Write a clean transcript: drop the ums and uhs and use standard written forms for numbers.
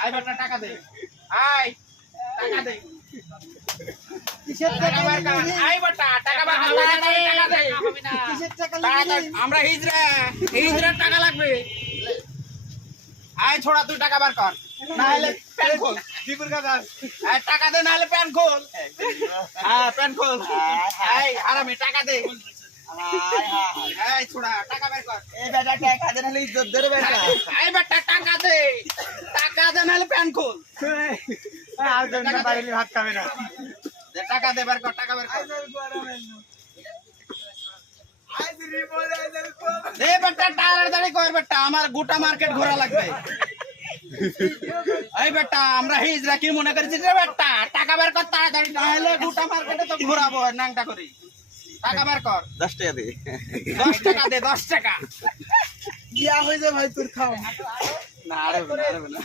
আয় বেটা টাকা দে আয় টাকা দে কিসের টাকা আয় বেটা টাকা বার কর টাকা দে কিসের টাকা আমরা হিজরা টাকা লাগবে আয় ছোড়া তুই টাকা বার কর না হলে প্যান খোল দীপুর কাকা আয় টাকা দে না হলে প্যান খোল হ্যাঁ প্যান খোল আয় আরামে টাকা দে এই ছোড়া টাকা বের কর এই বেটা টাকা দেন হলে ইজ্জত ধরে বেটা এই বেটা টাকা দে নাহলে প্যান খোল আর দেন না বাইরে ভাত খাবে না দে টাকা দে বের কর টাকা বের কর দে বেটা তাড়াতাড়ি কর বেটা আমার গোটা মার্কেট ঘোরা লাগবে এই বেটা আমরা হিজরা কি মনে করেছিস রে বেটা টাকা বের কর তাড়াতাড়ি না হলে গোটা মার্কেটে তো ঘোরাবো নাংটা করি টাকা বের কর 10 টাকা দে 10 টাকা দে 10 টাকা ইয়া হয়ে যায় ভাই তোর খাও না আরে না